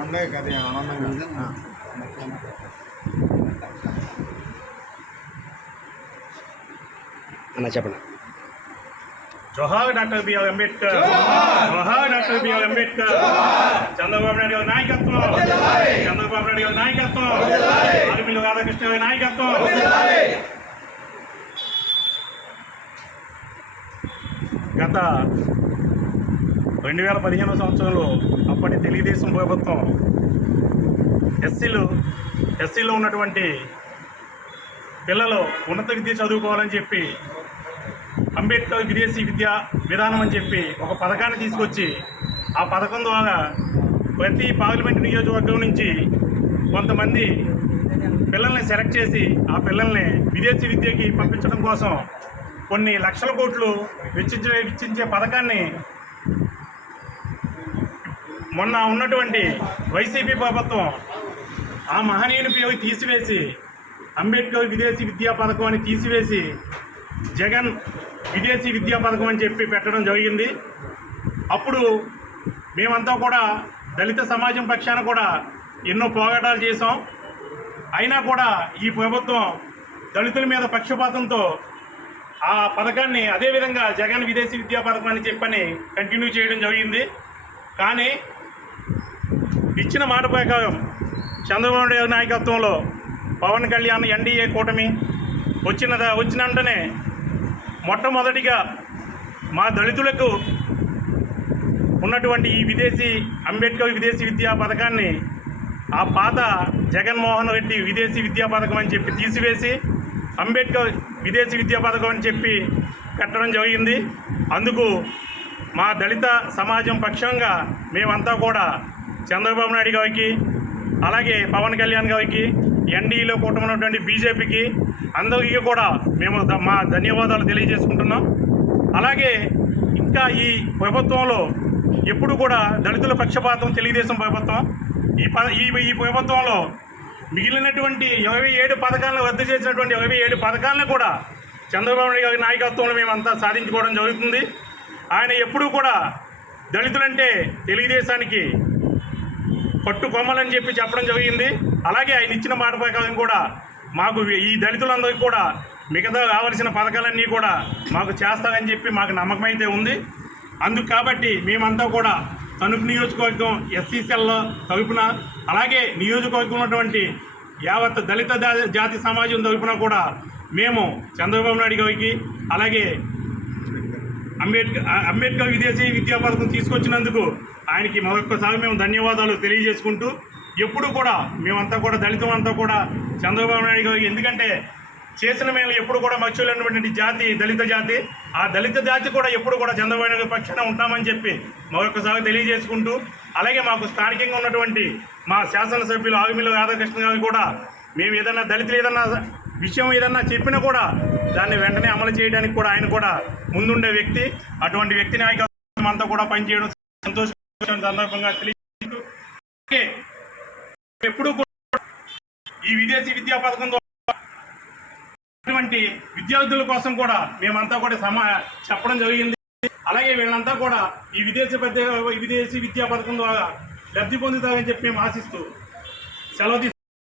ఉండే కదా ఆనందంగా అన్న చెప్పండి. జోహార్ డాక్టర్ బిఆర్ అంబేద్కర్. జోహార్! Doctor B R Ambedkar. Chandrababu Naidu గారి నాయకత్వం. చంద్రబాబు నాయుడు గారి నాయకత్వం. ఆదిమిల్లి రాధాకృష్ణ గారి నాయకత్వం. గత రెండు వేల పదిహేను సంవత్సరంలో అప్పటి తెలుగుదేశం ప్రభుత్వం ఎస్సీలు ఎస్సీలో ఉన్నటువంటి పిల్లలు ఉన్నత విద్య చదువుకోవాలని చెప్పి అంబేద్కర్ విదేశీ విద్యా విధానం అని చెప్పి ఒక పథకాన్ని తీసుకొచ్చి ఆ పథకం ద్వారా ప్రతి పార్లమెంట్ నియోజకవర్గం నుంచి కొంతమంది పిల్లల్ని సెలెక్ట్ చేసి ఆ పిల్లల్ని విదేశీ విద్యకి పంపించడం కోసం కొన్ని లక్షల కోట్లు వెచ్చించే వెచ్చించే పథకాన్ని మొన్న ఉన్నటువంటి వైసీపీ ప్రభుత్వం ఆ మహనీయుని పేరు తీసివేసి అంబేద్కర్ విదేశీ విద్యా పథకం అని తీసివేసి జగన్ విదేశీ విద్యా పథకం అని చెప్పి పెట్టడం జరిగింది. అప్పుడు మేమంతా కూడా దళిత సమాజం పక్షాన కూడా ఎన్నో పోరాటాలు చేసాం అయినా కూడా ఈ ప్రభుత్వం దళితుల మీద పక్షపాతంతో ఆ పథకాన్ని అదేవిధంగా జగన్ విదేశీ విద్యా పథకం అని చెప్పని కంటిన్యూ చేయడం జరిగింది. కానీ ఇచ్చిన మాట ప్రకారం చంద్రబాబు నాయుడు నాయకత్వంలో పవన్ కళ్యాణ్ ఎన్డీఏ కూటమి వచ్చిన వచ్చిన వెంటనే మొట్టమొదటిగా మా దళితులకు ఉన్నటువంటి ఈ విదేశీ అంబేద్కర్ విదేశీ విద్యా పథకాన్ని ఆ పాత జగన్మోహన్ రెడ్డి విదేశీ విద్యా పథకం అని చెప్పి తీసివేసి అంబేద్కర్ విదేశీ విద్యా పథకం అని చెప్పి కట్టడం జరిగింది. అందుకు మా దళిత సమాజం పక్షంగా మేమంతా కూడా చంద్రబాబు నాయుడు గారికి అలాగే పవన్ కళ్యాణ్ గారికి ఎన్డీఏలో కూటమినటువంటి బీజేపీకి అందరికీ కూడా మేము మా ధన్యవాదాలు తెలియజేసుకుంటున్నాం. అలాగే ఇంకా ఈ ప్రభుత్వంలో ఎప్పుడు కూడా దళితుల పక్షపాతం తెలుగుదేశం ప్రభుత్వం. ఈ ప ఈ ఈ ప్రభుత్వంలో మిగిలినటువంటి ఇరవై ఏడు పథకాలను రద్దు చేసినటువంటి ఇరవై ఏడు పథకాలను కూడా చంద్రబాబు నాయుడు గారి నాయకత్వంలో మేమంతా సాధించుకోవడం జరుగుతుంది. ఆయన ఎప్పుడూ కూడా దళితులంటే తెలుగుదేశానికి పట్టు కొమ్మలని చెప్పి చెప్పడం జరిగింది. అలాగే ఆయన ఇచ్చిన మాట ప్రకారం కూడా మాకు ఈ దళితులందరికీ కూడా మిగతా కావలసిన పథకాలన్నీ కూడా మాకు చేస్తారని చెప్పి మాకు నమ్మకం అయితే ఉంది. అందుకు కాబట్టి మేమంతా కూడా తణుకు నియోజకవర్గం ఎస్సీసీఎల్లో తరపున అలాగే నియోజకవర్గం ఉన్నటువంటి యావత్ దళిత జాతి సమాజం తరపున కూడా మేము చంద్రబాబు నాయుడు గారికి అలాగే అంబేద్కర్ అంబేద్కర్ విదేశీ విద్యా పథకం తీసుకొచ్చినందుకు ఆయనకి మరొక్కసారి మేము ధన్యవాదాలు తెలియజేసుకుంటూ ఎప్పుడు కూడా మేమంతా కూడా దళితం అంతా కూడా చంద్రబాబు నాయుడు గారికి ఎందుకంటే చేసిన మేము ఎప్పుడు కూడా మర్చిపోలేనటువంటి జాతి దళిత జాతి. ఆ దళిత జాతి కూడా ఎప్పుడు కూడా చంద్రబాబు నాయుడు పక్షాన ఉంటామని చెప్పి మరొకసారి తెలియజేసుకుంటూ అలాగే మాకు స్థానికంగా ఉన్నటువంటి మా శాసనసభ్యులు ఆగిమిల్లి రాధాకృష్ణ గారు కూడా మేము ఏదైనా దళితులు ఏదన్నా విషయం ఏదన్నా చెప్పినా కూడా దాన్ని వెంటనే అమలు చేయడానికి కూడా ఆయన కూడా ముందుండే వ్యక్తి. అటువంటి వ్యక్తి నాయకత్వం అంతా కూడా పనిచేయడం సంతోషం సందర్భంగా తెలియజేస్తూ ఎప్పుడు కూడా ఈ విదేశీ విద్యా పథకం ద్వారా అటువంటి విద్యార్థుల కోసం కూడా మేమంతా కూడా సమా చెప్పడం జరిగింది. అలాగే వీళ్ళంతా కూడా ఈ విదేశీ విదేశీ విద్యా పథకం ద్వారా లబ్ధి పొందుతారని చెప్పి మేము ఆశిస్తూ సెలవు